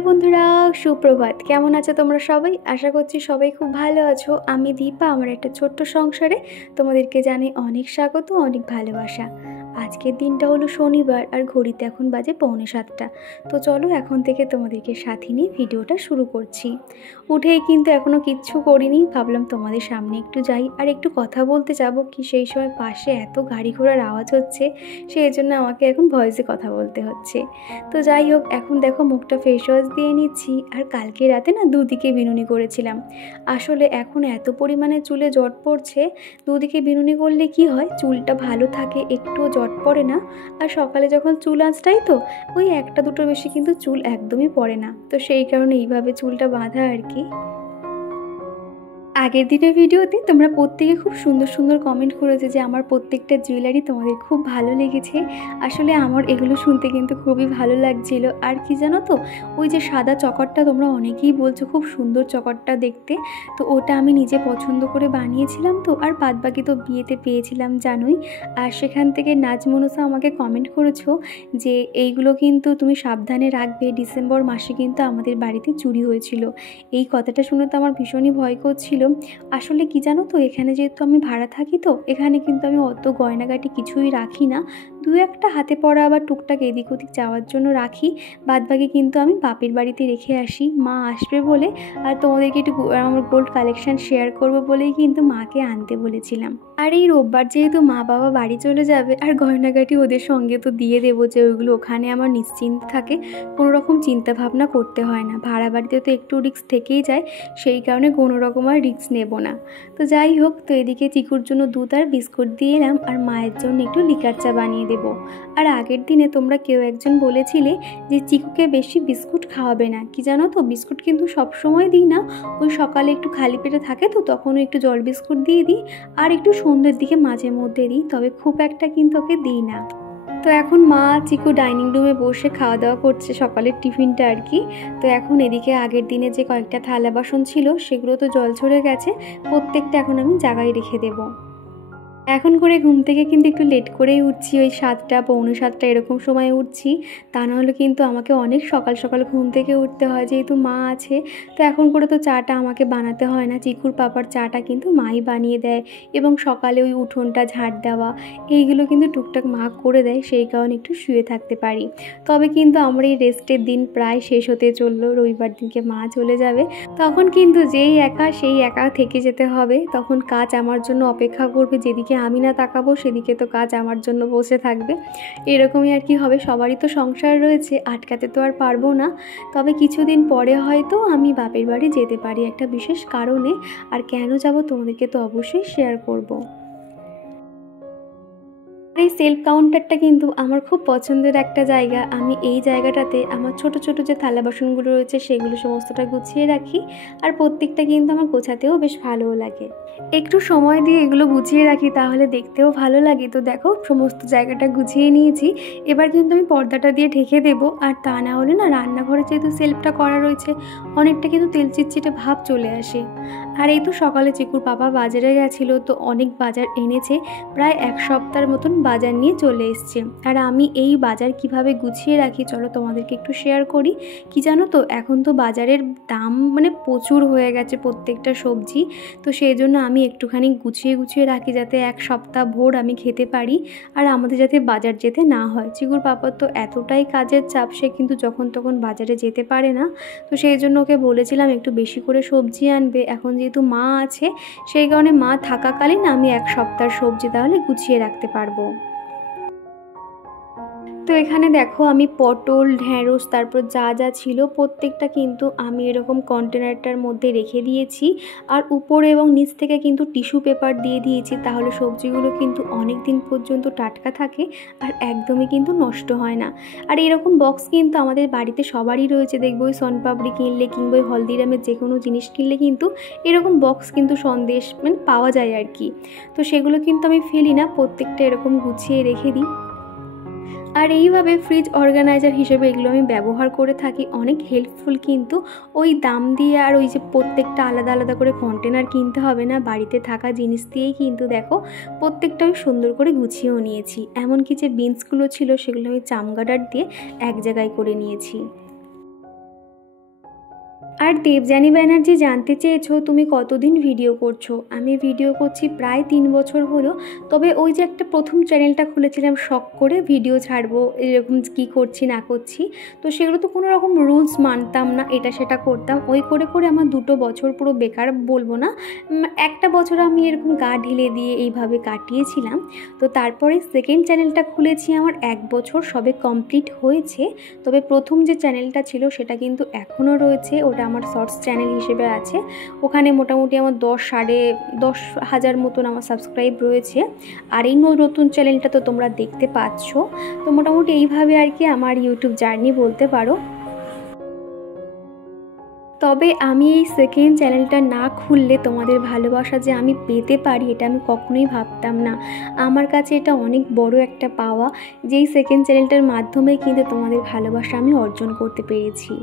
Hello বন্ধুরা, সুপ্রভাত। কেমন আছো তোমরা সবাই? আশা করছি সবাই খুব ভালো আছো। আমি দীপা, আমার একটা ছোট্ট সংসারে তোমাদেরকে জানাই অনেক স্বাগত, অনেক ভালোবাসা। আজকের দিনটা হলো শনিবার আর ঘড়িতে এখন বাজে 6:45। তো চলো এখন থেকে তোমাদেরকে সাথে নিয়ে ভিডিওটা শুরু করছি। উঠেই কিন্তু এখনও কিচ্ছু করিনি, ভাবলাম তোমাদের সামনে একটু যাই আর একটু কথা বলতে যাব। কি সেই সময় পাশে এত গাড়ি ঘোড়ার আওয়াজ হচ্ছে, সেই জন্য আমাকে এখন ভয়েসে কথা বলতে হচ্ছে। তো যাই হোক, এখন দেখো মুখটা ফেস ওয়াশ দিয়ে নিচ্ছি। আর কালকে রাতে না দুদিকে বিনুনি করেছিলাম। আসলে এখন এত পরিমাণে চুলে জট পড়ছে, দুদিকে বিনুনি করলে কি হয়, চুলটা ভালো থাকে, একটুও জট পড়ে না। আর সকালে যখন চুল আঁচড়াই তো ওই একটা দুটো বেশি কিন্তু চুল একদমই পড়ে না। তো সেই কারণে এইভাবে চুলটা বাঁধা আর কি। আগের দিনের ভিডিওতে তোমরা প্রত্যেকে খুব সুন্দর সুন্দর কমেন্ট করেছে যে আমার প্রত্যেকটা জুয়েলারি তোমাদের খুব ভালো লেগেছে। আসলে আমার এগুলো শুনতে কিন্তু খুবই ভালো লাগছিল। আর কি জানো তো, ওই যে সাদা চকরটা তোমরা অনেকেই বলছো খুব সুন্দর চকরটা দেখতে, তো ওটা আমি নিজে পছন্দ করে বানিয়েছিলাম। তো আর বাদবাকি তো বিয়েতে পেয়েছিলাম জানোই। আর সেখান থেকে নাজমনুসা আমাকে কমেন্ট করেছো যে এইগুলো কিন্তু তুমি সাবধানে রাখবে, ডিসেম্বর মাসে কিন্তু আমাদের বাড়িতে চুরি হয়েছিল। এই কথাটা শুনে তো আমার ভীষণই ভয় করছিল। আসলে কি জানো তো, এখানে যেহেতু আমি ভাড়া থাকি তো এখানে কিন্তু আমি অত গয়নাগাটি কিছুই রাখি না। দু একটা হাতে পড়া আবার টুকটাক এদিক ওদিক যাওয়ার জন্য রাখি, বাদবাকি কিন্তু আমি বাপের বাড়িতে রেখে আসি। মা আসবে বলে আর তোমাদেরকে একটু আমার গোল্ড কালেকশন শেয়ার করব বলেই কিন্তু মাকে আনতে বলেছিলাম। আর এই রোববার যেহেতু মা বাবা বাড়ি চলে যাবে আর গয়নাগাটি ওদের সঙ্গে তো দিয়ে দেবো, যে ওইগুলো ওখানে আমার নিশ্চিন্ত থাকে, কোনো রকম চিন্তা ভাবনা করতে হয় না। ভাড়া বাড়িতে তো একটু রিস্ক থেকেই যায়, সেই কারণে কোনো রকম আর রিস্ক নেব না। তো যাই হোক, তো এদিকে চিকুর জন্য দুধ আর বিস্কুট দিয়ে এলাম, আর মায়ের জন্য একটু লিকার চা বানিয়ে দেব। আর আগের দিনে তোমরা কেউ একজন বলেছিলে যে চিকুকে বেশি বিস্কুট খাওয়াবে না। কি জানো তো, বিস্কুট কিন্তু সবসময় দিই না, ওই সকালে একটু খালি পেটে থাকে তো তখনও একটু জল বিস্কুট দিয়ে দিই, আর একটু সন্ধ্যের দিকে মাঝে মধ্যে দিই, তবে খুব একটা কিন্তু ওকে দিই না। তো এখন মা চিকু ডাইনিং রুমে বসে খাওয়া দাওয়া করছে সকালের টিফিনটা আর কি। তো এখন এদিকে আগের দিনে যে কয়েকটা থালা বাসন ছিল সেগুলো তো জল ঝরে গেছে, প্রত্যেকটা এখন আমি জায়গায় রেখে দেবো। এখন করে ঘুম থেকে কিন্তু একটু লেট করেই উঠছি, ওই 7টা পৌনে 7টা এরকম সময় উঠছি। তা নাহলে কিন্তু আমাকে অনেক সকাল সকাল ঘুম থেকে উঠতে হয়, যেহেতু মা আছে। তো এখন করে তো চাটা আমাকে বানাতে হয় না, চিকুর পাপার চাটা কিন্তু মাই বানিয়ে দেয়, এবং সকালে ওই উঠোনটা ঝাড় দেওয়া এইগুলো কিন্তু টুকটাক মা করে দেয়, সেই কারণে একটু শুয়ে থাকতে পারি। তবে কিন্তু আমার এই রেস্টের দিন প্রায় শেষ হতে চললো, রবিবার দিনকে মা চলে যাবে, তখন কিন্তু যেই একা সেই একা থেকে যেতে হবে। তখন কাজ আমার জন্য অপেক্ষা করবে, যেদিকে আমি না তাকাবো সেদিকে তো কাজ আমার জন্য বসে থাকবে। এরকমই আর কি হবে, সবারই তো সংসার রয়েছে, আটকাতে তো আর পারবো না। তবে কিছুদিন পরে হয়তো আমি বাপের বাড়ি যেতে পারি একটা বিশেষ কারণে, আর কেন যাব তোমাদেরকে তো অবশ্যই শেয়ার করব। এই সেলফ কাউন্টারটা কিন্তু আমার খুব পছন্দের একটা জায়গা। আমি এই জায়গাটাতে আমার ছোট ছোট যে থালা বাসনগুলো রয়েছে সেগুলো সমস্তটা গুছিয়ে রাখি, আর প্রত্যেকটা কিন্তু আমার গোছাতেও বেশ ভালোও লাগে। একটু সময় দিয়ে এগুলো গুছিয়ে রাখি, তাহলে দেখতেও ভালো লাগে। তো দেখো সমস্ত জায়গাটা গুছিয়ে নিয়েছি, এবার কিন্তু আমি পর্দাটা দিয়ে ঢেকে দেবো। আর তা না হলে না, রান্নাঘরে যেহেতু সেলফটা করা রয়েছে অনেকটা কিন্তু তেল চিটচিটে ভাব চলে আসে। আর এই তো সকালে চিকুর পাপা বাজারে গেছিলো, তো অনেক বাজার এনেছে, প্রায় 1 সপ্তাহের মতন বাজার নিয়ে চলে এসছে। আর আমি এই বাজার কিভাবে গুছিয়ে রাখি চলো তোমাদেরকে একটু শেয়ার করি। কি জানো তো, এখন তো বাজারের দাম মানে প্রচুর হয়ে গেছে প্রত্যেকটা সবজি, তো সেই জন্য আমি একটুখানি গুছিয়ে গুছিয়ে রাখি যাতে 1 সপ্তাহ ভোর আমি খেতে পারি, আর আমাদের যাতে বাজার যেতে না হয়। চিকুর পাপার তো এতটাই কাজের চাপ, সে কিন্তু যখন তখন বাজারে যেতে পারে না। তো সেই জন্য ওকে বলেছিলাম একটু বেশি করে সবজি আনবে। এখন যেহেতু মা আছে সেই কারণে মা থাকাকালীন আমি 1 সপ্তাহের সবজি তাহলে গুছিয়ে রাখতে পারবো। তো এখানে দেখো আমি পটল, ঢ্যাঁড়স, তারপর যা যা ছিল প্রত্যেকটা কিন্তু আমি এরকম কন্টেনারটার মধ্যে রেখে দিয়েছি, আর উপরে এবং নিচ থেকে কিন্তু টিস্যু পেপার দিয়ে দিয়েছি, তাহলে সবজিগুলো কিন্তু অনেক দিন পর্যন্ত টাটকা থাকে আর একদমই কিন্তু নষ্ট হয় না। আর এরকম বক্স কিন্তু আমাদের বাড়িতে সবারই রয়েছে, দেখবো ওই সোনপাপড়ি কিনলে কিংবা ওই হলদিরামের যে কোনো জিনিস কিনলে কিন্তু এরকম বক্স কিন্তু সন্দেশ মানে পাওয়া যায় আর কি। তো সেগুলো কিন্তু আমি ফেলি না, প্রত্যেকটা এরকম গুছিয়ে রেখে দিই। আর এইভাবে ফ্রিজ অর্গানাইজার হিসেবে এগুলো আমি ব্যবহার করে থাকি, অনেক হেল্পফুল কিন্তু। ওই দাম দিয়ে আর ওই যে প্রত্যেকটা আলাদা আলাদা করে কন্টেনার কিনতে হবে না, বাড়িতে থাকা জিনিস দিয়েই কিন্তু দেখো প্রত্যেকটা আমি সুন্দর করে গুছিয়েও নিয়েছি। এমনকি যে বিনসগুলো ছিল সেগুলো আমি চামগাডার দিয়ে এক জায়গায় করে নিয়েছি। আর দেবযানী ব্যানার্জি জানতে চেয়েছো তুমি কতদিন ভিডিও করছো। আমি ভিডিও করছি প্রায় 3 বছর হলো। তবে ওই যে একটা প্রথম চ্যানেলটা খুলেছিলাম শখ করে ভিডিও ছাড়বো, এরকম কী করছি না করছি, তো সেগুলো তো কোনো রকম রুলস মানতাম না, এটা সেটা করতাম। ওই করে করে আমার 2 বছর পুরো বেকার বলবো না, একটা বছর আমি এরকম গা ঢেলে দিয়ে এইভাবে কাটিয়েছিলাম। তো তারপরে সেকেন্ড চ্যানেলটা খুলেছি, আমার 1 বছর সবে কমপ্লিট হয়েছে। তবে প্রথম যে চ্যানেলটা ছিল সেটা কিন্তু এখনও রয়েছে, ওটা আমার শর্টস চ্যানেল হিসেবে আছে। ওখানে মোটামুটি আমার 10,000 মতন আমার সাবস্ক্রাইব রয়েছে। আর এই নতুন চ্যানেলটা তো তোমরা দেখতে পাচ্ছ। তো মোটামুটি এইভাবে আর কি আমার ইউটিউব জার্নি বলতে পারো। তবে আমি এই সেকেন্ড চ্যানেলটা না খুললে তোমাদের ভালোবাসা যে আমি পেতে পারি এটা আমি কখনোই ভাবতাম না। আমার কাছে এটা অনেক বড় একটা পাওয়া, যেই সেকেন্ড চ্যানেলটার মাধ্যমে কিন্তু তোমাদের ভালোবাসা আমি অর্জন করতে পেরেছি।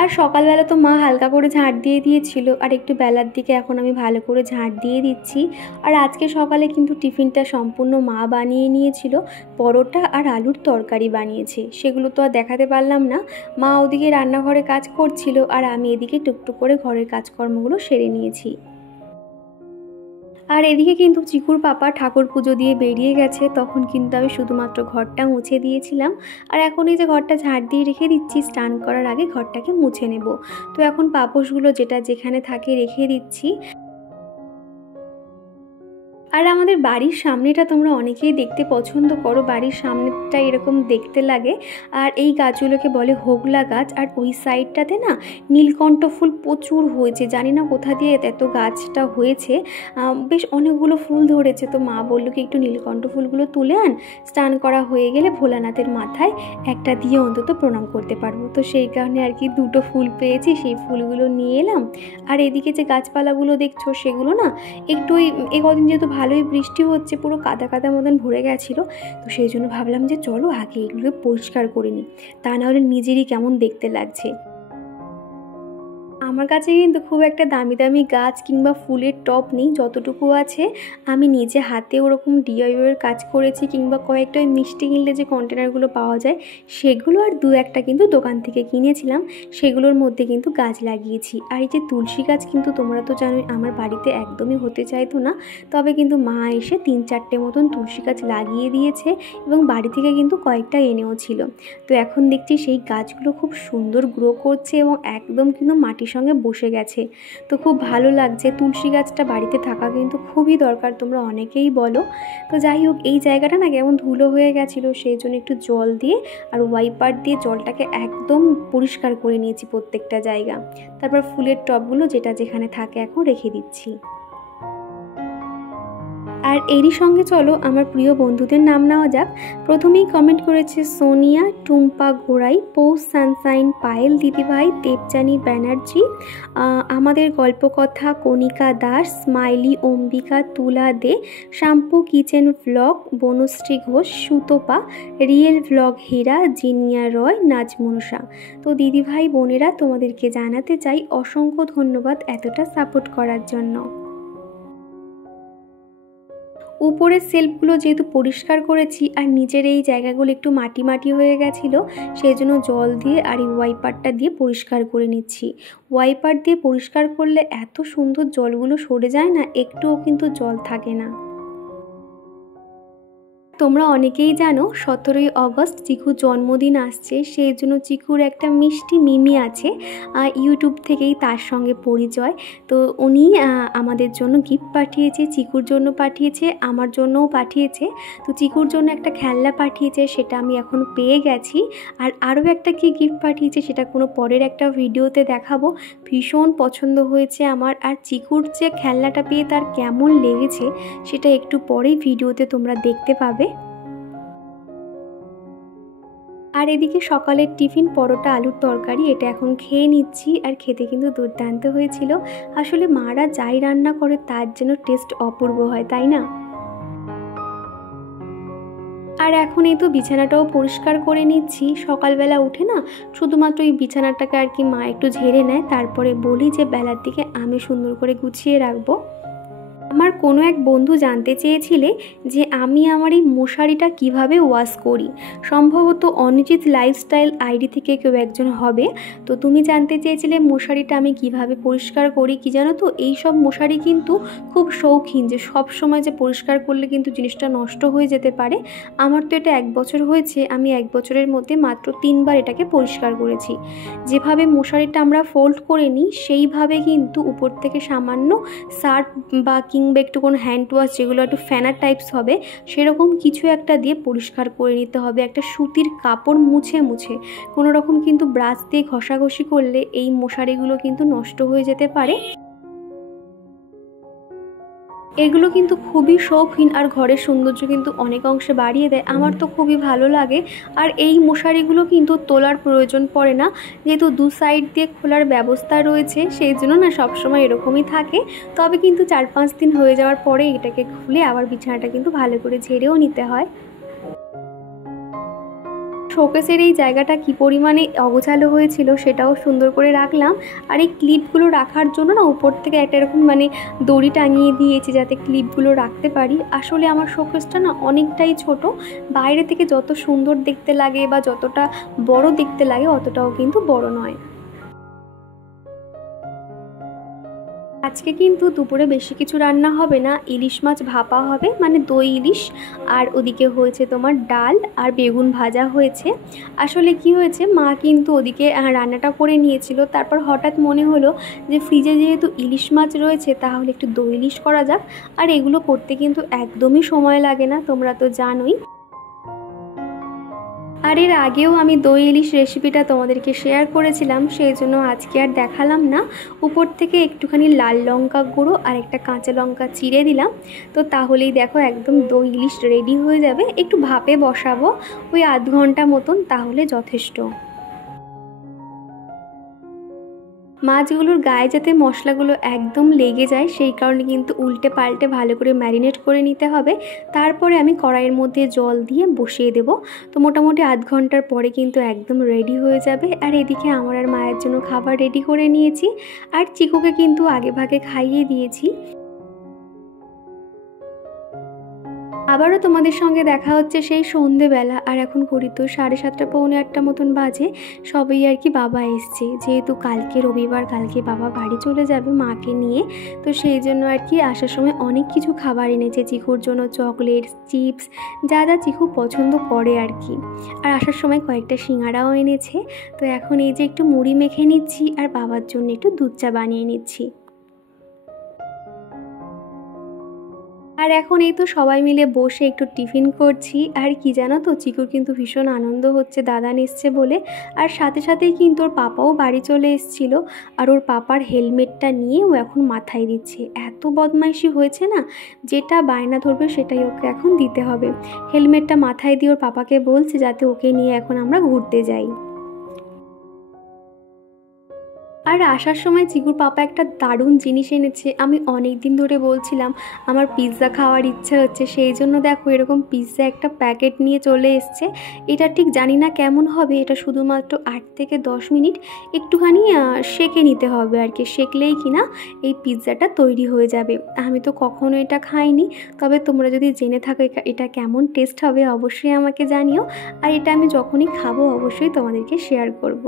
আর সকালবেলা তো মা হালকা করে ঝাঁট দিয়ে দিয়েছিল, আর একটু বেলার দিকে এখন আমি ভালো করে ঝাঁট দিয়ে দিচ্ছি। আর আজকে সকালে কিন্তু টিফিনটা সম্পূর্ণ মা বানিয়ে নিয়েছিল, পরোটা আর আলুর তরকারি বানিয়েছে। সেগুলো তো আর দেখাতে পারলাম না, মা ওদিকে রান্নাঘরে কাজ করছিল আর আমি এদিকে টুকটুক করে ঘরের কাজকর্মগুলো সেরে নিয়েছি। আর এদিকে কিন্তু চিকুর পাপা ঠাকুর পুজো দিয়ে বেরিয়ে গেছে, তখন কিন্তু আমি শুধুমাত্র ঘরটা মুছে দিয়েছিলাম। আর এখন এই যে ঘরটা ঝাড় দিয়ে রেখে দিচ্ছি, স্নান করার আগে ঘরটাকে মুছে নেব। তো এখন পাপোশগুলো যেটা যেখানে থাকে রেখে দিচ্ছি। আর আমাদের বাড়ির সামনেটা তোমরা অনেকেই দেখতে পছন্দ করো, বাড়ির সামনেটা এরকম দেখতে লাগে। আর এই গাছগুলোকে বলে হোগলা গাছ। আর ওই সাইডটাতে না নীলকণ্ঠ ফুল প্রচুর হয়েছে, জানি না কোথা দিয়ে এত গাছটা হয়েছে, বেশ অনেকগুলো ফুল ধরেছে। তো মা বললো কি একটু নীলকণ্ঠ ফুলগুলো তুলে আন, স্নান করা হয়ে গেলে ভোলানাথের মাথায় একটা দিয়ে অন্তত প্রণাম করতে পারবো। তো সেই কারণে আর কি 2টো ফুল পেয়েছি, সেই ফুলগুলো নিয়ে এলাম। আর এদিকে যে গাছপালাগুলো দেখছো সেগুলো না একটু এই কদিন যেহেতু ভালোই বৃষ্টি হচ্ছে, পুরো কাদা কাদা মতন ভরে গেছিলো। তো সেই জন্য ভাবলাম যে চলো আগে এগুলোকে পরিষ্কার করে নিই, তা নাহলে নিজেরই কেমন দেখতে লাগছে। আমার কাছে কিন্তু খুব একটা দামি দামি গাছ কিংবা ফুলের টব নেই, যতটুকু আছে আমি নিজে হাতে ওরকম ডিআইওয়াইয়ের কাজ করেছি, কিংবা কয়েকটা ওই মিষ্টি কিনলে যে কন্টেনারগুলো পাওয়া যায় সেগুলো, আর 2-1টা কিন্তু দোকান থেকে কিনেছিলাম, সেগুলোর মধ্যে কিন্তু গাছ লাগিয়েছি। আর এই যে তুলসী গাছ কিন্তু তোমরা তো জানোই আমার বাড়িতে একদমই হতে চাইতো না, তবে কিন্তু মা এসে 3-4টে মতন তুলসী গাছ লাগিয়ে দিয়েছে, এবং বাড়ি থেকে কিন্তু কয়েকটা এনেও ছিল। তো এখন দেখছি সেই গাছগুলো খুব সুন্দর গ্রো করছে এবং একদম কিন্তু মাটির সঙ্গে বসে গেছে। তো খুব ভালো লাগছে, তুলসী গাছটা বাড়িতে থাকা কিন্তু খুবই দরকার, তোমরা অনেকেই বলো। তো যাই হোক, এই জায়গাটা না কেমন ধুলো হয়ে গেছিলো, সেই জন্য একটু জল দিয়ে আর ওয়াইপার দিয়ে জলটাকে একদম পরিষ্কার করে নিয়েছি প্রত্যেকটা জায়গা। তারপর ফুলের টবগুলো যেটা যেখানে থাকে এখন রেখে দিচ্ছি। আর এরই সঙ্গে চলো আমার প্রিয় বন্ধুদের নাম নেওয়া যাক। প্রথমেই কমেন্ট করেছে সোনিয়া, টুম্পা গোড়াই, পৌষ সানশাইন, পায়েল দিদিভাই, দেবযানী ব্যানার্জি, আমাদের Golpokatha Kanika Das, smiley Ambika, Tula De, shampoo kitchen vlog, Banashree Ghosh, Sutapa, real vlog Hira, Zinia Roy, নাজমনসা। তো দিদিভাই বোনেরা তোমাদেরকে জানাতে চাই অসংখ্য ধন্যবাদ এতটা সাপোর্ট করার জন্য। উপরের সেলফগুলো যেহেতু পরিষ্কার করেছি আর নিচের এই জায়গাগুলো একটু মাটি মাটি হয়ে গেছিলো, সেই জন্য জল দিয়ে আর এই ওয়াইপারটা দিয়ে পরিষ্কার করে নিচ্ছি। ওয়াইপার দিয়ে পরিষ্কার করলে এত সুন্দর জলগুলো সরে যায় না, একটুও কিন্তু জল থাকে না। তোমরা অনেকেই জানো 17ই অগস্ট চিকুর জন্মদিন আসছে, সেই জন্য চিকুর একটা মিষ্টি মিমি আছে, ইউটিউব থেকেই তার সঙ্গে পরিচয়। তো উনি আমাদের জন্য গিফট পাঠিয়েছে, চিকুর জন্য পাঠিয়েছে, আমার জন্যও পাঠিয়েছে। তো চিকুর জন্য একটা খেলনা পাঠিয়েছে, সেটা আমি এখন পেয়ে গেছি। আর আরও একটা কি গিফট পাঠিয়েছে সেটা কোনো পরের একটা ভিডিওতে দেখাবো। ভীষণ পছন্দ হয়েছে আমার। আর চিকুর যে খেলনাটা পেয়ে তার কেমন লেগেছে সেটা একটু পরেই ভিডিওতে তোমরা দেখতে পাবে। আর এদিকে সকালের টিফিন পরোটা আলুর তরকারি, এটা এখন খেয়ে নিচ্ছি। আর খেতে কিন্তু দুর্দান্ত হয়েছিল। আসলে মারা যাই রান্না করে তার যেন টেস্ট অপূর্ব হয়, তাই না? আর এখন এই তো বিছানাটাও পরিষ্কার করে নিচ্ছি। সকালবেলা উঠে না শুধুমাত্র এই বিছানাটাকে আর কি মা একটু ঝেড়ে নেয়, তারপরে বলি যে বেলার দিকে আমি সুন্দর করে গুছিয়ে রাখবো। আমার কোনো এক বন্ধু জানতে চেয়েছিলে যে আমি আমার এই মশারিটা কিভাবে ওয়াশ করি। সম্ভবত অনিজিৎ লাইফস্টাইল আইডি থেকে কেউ একজন হবে। তো তুমি জানতে চেয়েছিলে মশারিটা আমি কিভাবে পরিষ্কার করি। কি জানো তো, এই সব মশারি কিন্তু খুব শৌখিন, যে সব সময় যে পরিষ্কার করলে কিন্তু জিনিসটা নষ্ট হয়ে যেতে পারে। আমার তো এটা 1 বছর হয়েছে, আমি 1 বছরের মধ্যে মাত্র 3 বার এটাকে পরিষ্কার করেছি। যেভাবে মশারিটা আমরা ফোল্ড করে নিই সেইভাবে কিন্তু উপর থেকে সামান্য সার্ফ বা কিংবা একটু কোনো হ্যান্ড ওয়াশ, যেগুলো একটু ফ্যানার টাইপস হবে, সেরকম কিছু একটা দিয়ে পরিষ্কার করে নিতে হবে। একটা সুতির কাপড় মুছে মুছে, কোনো রকম কিন্তু ব্রাশ দিয়ে ঘষাঘষি করলে এই মশারিগুলো কিন্তু নষ্ট হয়ে যেতে পারে। এগুলো কিন্তু খুবই শৌখিন আর ঘরের সৌন্দর্য কিন্তু অনেক অংশে বাড়িয়ে দেয়। আমার তো খুবই ভালো লাগে। আর এই মশারিগুলো কিন্তু তোলার প্রয়োজন পড়ে না, যেহেতু 2 সাইড দিয়ে খোলার ব্যবস্থা রয়েছে, সেই জন্য না সবসময় এরকমই থাকে। তবে কিন্তু 4-5 দিন হয়ে যাওয়ার পরে এটাকে খুলে আবার বিছানাটা কিন্তু ভালো করে ঝেড়েও নিতে হয়। শোকেসের এই জায়গাটা কি পরিমাণে অগোছালো হয়েছিল সেটাও সুন্দর করে রাখলাম। আর এই ক্লিপগুলো রাখার জন্য না উপর থেকে একটা এরকম দড়ি টাঙিয়ে দিয়েছি যাতে ক্লিপগুলো রাখতে পারি। আসলে আমার শোকেসটা না অনেকটাই ছোট, বাইরে থেকে যত সুন্দর দেখতে লাগে বা যতটা বড় দেখতে লাগে অতটাও কিন্তু বড় নয়। আজকে কিন্তু দুপুরে বেশি কিছু রান্না হবে না, ইলিশ মাছ ভাপা হবে, দই ইলিশ। আর ওদিকে হয়েছে তোমার ডাল আর বেগুন ভাজা হয়েছে। আসলে কি হয়েছে, মা কিন্তু ওদিকে রান্নাটা করে নিয়েছিল, তারপর হঠাৎ মনে হলো যে ফ্রিজে যেহেতু ইলিশ মাছ রয়েছে তাহলে একটু দই ইলিশ করা যাক। আর এগুলো করতে কিন্তু একদমই সময় লাগে না, তোমরা তো জানোই। আর এর আগেও আমি দই ইলিশ রেসিপিটা তোমাদেরকে শেয়ার করেছিলাম, সেই জন্য আজকে আর দেখালাম না। উপর থেকে একটুখানি লাল লঙ্কা গুঁড়ো আর একটা কাঁচা লঙ্কা চিড়ে দিলাম। তো তাহলেই দেখো একদম দই ইলিশ রেডি হয়ে যাবে। একটু ভাপে বসাবো ওই আধ ঘন্টা মতন, তাহলে যথেষ্ট। মাছগুলোর গায়ে যাতে মশলাগুলো একদম লেগে যায় সেই কারণে কিন্তু উল্টে পাল্টে ভালো করে ম্যারিনেট করে নিতে হবে। তারপরে আমি কড়াইয়ের মধ্যে জল দিয়ে বসিয়ে দেব। তো মোটামুটি আধ ঘন্টার পরে কিন্তু একদম রেডি হয়ে যাবে। আর এদিকে আমার আর মায়ের জন্য খাবার রেডি করে নিয়েছি, আর চিকুকে কিন্তু আগে ভাগে খাইয়ে দিয়েছি। আবারও তোমাদের সঙ্গে দেখা হচ্ছে সেই সন্ধেবেলা। আর এখন ঘড়ি তো 7:30 পৌনে 8টা মতন বাজে। সবেই আর কি বাবা এসছে, যেহেতু কালকে রবিবার, কালকে বাবা বাড়ি চলে যাবে মাকে নিয়ে। তো সেই জন্য আর কি আসার সময় অনেক কিছু খাবার এনেছে চিকুর জন্য, চকলেট, চিপস, যা যা চিকু পছন্দ করে আর কি। আর আসার সময় কয়েকটা সিঙ্গারাও এনেছে। তো এখন এই যে একটু মুড়ি মেখে নিচ্ছি আর বাবার জন্য একটু দুধ চা বানিয়ে নিচ্ছি। আর এখন এই তো সবাই মিলে বসে একটু টিফিন করছি। আর কি জানো তো, চিকুর কিন্তু ভীষণ আনন্দ হচ্ছে দাদা এসছে বলে। আর সাথে সাথেই কিন্তু ওর পাপাও বাড়ি চলে এসেছিলো। আর ওর পাপার হেলমেটটা নিয়ে ও এখন মাথায় দিচ্ছে। এত বদমাইশি হয়েছে না, যেটা বায়না ধরবে সেটাই ওকে এখন দিতে হবে। হেলমেটটা মাথায় দিয়ে ওর পাপাকে বলছে যাতে ওকে নিয়ে এখন আমরা ঘুরতে যাই। আর আসার সময় চিকুর পাপা একটা দারুণ জিনিস এনেছে। আমি অনেক দিন ধরে বলছিলাম আমার পিৎজা খাওয়ার ইচ্ছা হচ্ছে, সেই জন্য দেখো এরকম পিৎজা একটা প্যাকেট নিয়ে চলে এসছে। এটা ঠিক জানি না কেমন হবে, এটা শুধুমাত্র 8 থেকে 10 মিনিট একটুখানি সেঁকে নিতে হবে আর কি। সেঁকলেই কিনা এই পিৎজাটা তৈরি হয়ে যাবে। আমি তো কখনো এটা খাইনি, তবে তোমরা যদি জেনে থাকো এটা কেমন টেস্ট হবে অবশ্যই আমাকে জানিও। আর এটা আমি যখনই খাবো অবশ্যই তোমাদেরকে শেয়ার করব।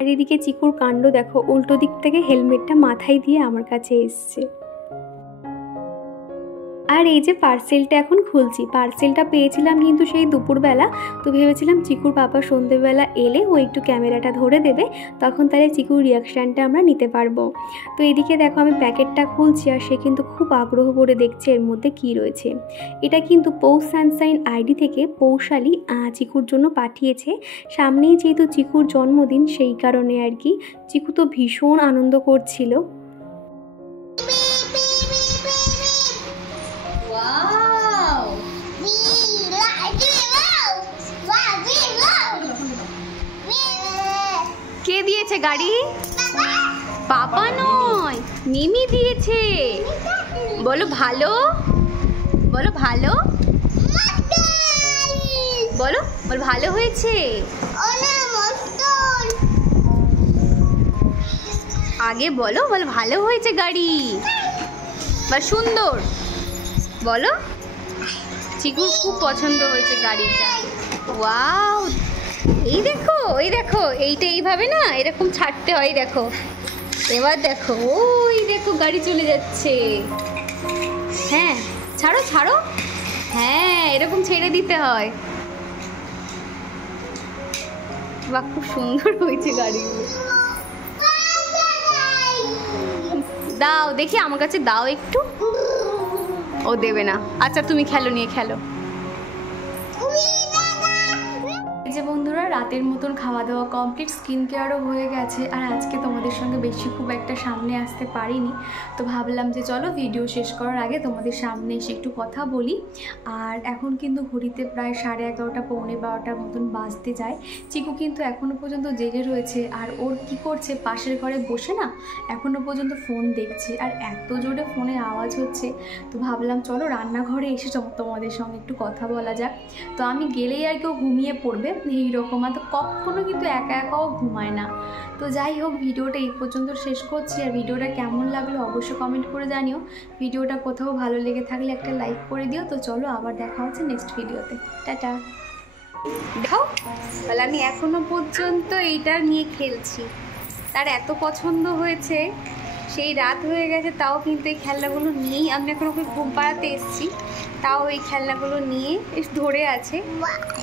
আর এদিকে চিকুর কাণ্ড দেখো, উল্টো দিক থেকে হেলমেটটা মাথায় দিয়ে আমার কাছে এসছে। আর এই যে পার্সেলটা এখন খুলছি, পার্সেলটা পেয়েছিলাম কিন্তু সেই দুপুরবেলা। তো ভেবেছিলাম চিকুর পাপা সন্ধেবেলা এলে ও একটু ক্যামেরাটা ধরে দেবে, তখন তাহলে চিকুর রিয়াকশানটা আমরা নিতে পারবো। তো এদিকে দেখো আমি প্যাকেটটা খুলছি আর সে কিন্তু খুব আগ্রহ করে দেখছে এর মধ্যে কি রয়েছে। এটা কিন্তু পৌষ সানশাইন আইডি থেকে পৌশালী চিকুর জন্য পাঠিয়েছে। সামনেই যেহেতু চিকুর জন্মদিন সেই কারণে আর কি। চিকু তো ভীষণ আনন্দ করছিল। কে দিয়েছে গাড়ি? পাপা নয়, মিমি দিয়েছে। বলো ভালো, বলো ভালো, বলো বল ভালো হয়েছে। আগে বলো, বল ভালো হয়েছে গাড়ি বা সুন্দর, বলো। চিকুর খুব পছন্দ হয়েছে গাড়িটা। ওয়াও, এই দেখো, এই দেখো, এইটা এইভাবে না এরকম ছাড়তে হয়, দেখো। এবার দেখো, ওই দেখো গাড়ি চলে যাচ্ছে। হ্যাঁ, ছাড়ো ছাড়ো, হ্যাঁ এরকম ছেড়ে দিতে হয়। বাহ, খুব সুন্দর হয়েছে গাড়িগুলো। দাও দেখি, আমার কাছে দাও একটু। ও দেবে না, আচ্ছা তুমি খেলো, নিয়ে খেলো। এই যে বন্ধুরা, রাতের মতন খাওয়া দাওয়া কমপ্লিট, স্কিন কেয়ারও হয়ে গেছে। আর আজকে তোমাদের সঙ্গে বেশি খুব একটা সামনে আসতে পারিনি, তো ভাবলাম যে চলো ভিডিও শেষ করার আগে তোমাদের সামনে এসে একটু কথা বলি। আর এখন কিন্তু ঘড়িতে প্রায় 11:30 পৌনে 12টার মতন বাজতে যায়। চিকু কিন্তু এখনও পর্যন্ত জেগে রয়েছে, আর ওর কি করছে, পাশের ঘরে বসে না এখনও পর্যন্ত ফোন দেখছে, আর এত জোরে ফোনের আওয়াজ হচ্ছে। তো ভাবলাম চলো রান্নাঘরে এসে তোমাদের সঙ্গে একটু কথা বলা যাক। তো আমি গেলেই আর কেউ ঘুমিয়ে পড়বে এইরকম, আর তো কখনো কিন্তু একা একাও ঘুমায় না। তো যাই হোক, ভিডিওটা এই পর্যন্ত শেষ করছি। আর ভিডিওটা কেমন লাগলো অবশ্যই কমেন্ট করে জানিও। ভিডিওটা কোথাও ভালো লেগে থাকলে একটা লাইক করে দিও। তো চলো আবার দেখা হচ্ছে নেক্সট ভিডিওতে। টাটা। দেখো, বলে আমি এখনো পর্যন্ত এইটা নিয়ে খেলছি, তার এত পছন্দ হয়েছে। সেই রাত হয়ে গেছে, তাও কিন্তু এই খেলনাগুলো নিয়েই, আমি এখন ওকে ঘুম পাড়াতে এসেছি, তাও এই খেলনাগুলো নিয়ে ধরে আছে।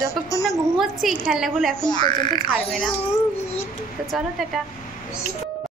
যতক্ষণ না ঘুমোচ্ছে এই খেলনাগুলো এখন পর্যন্ত ছাড়বে না। তো চলো, টাটা।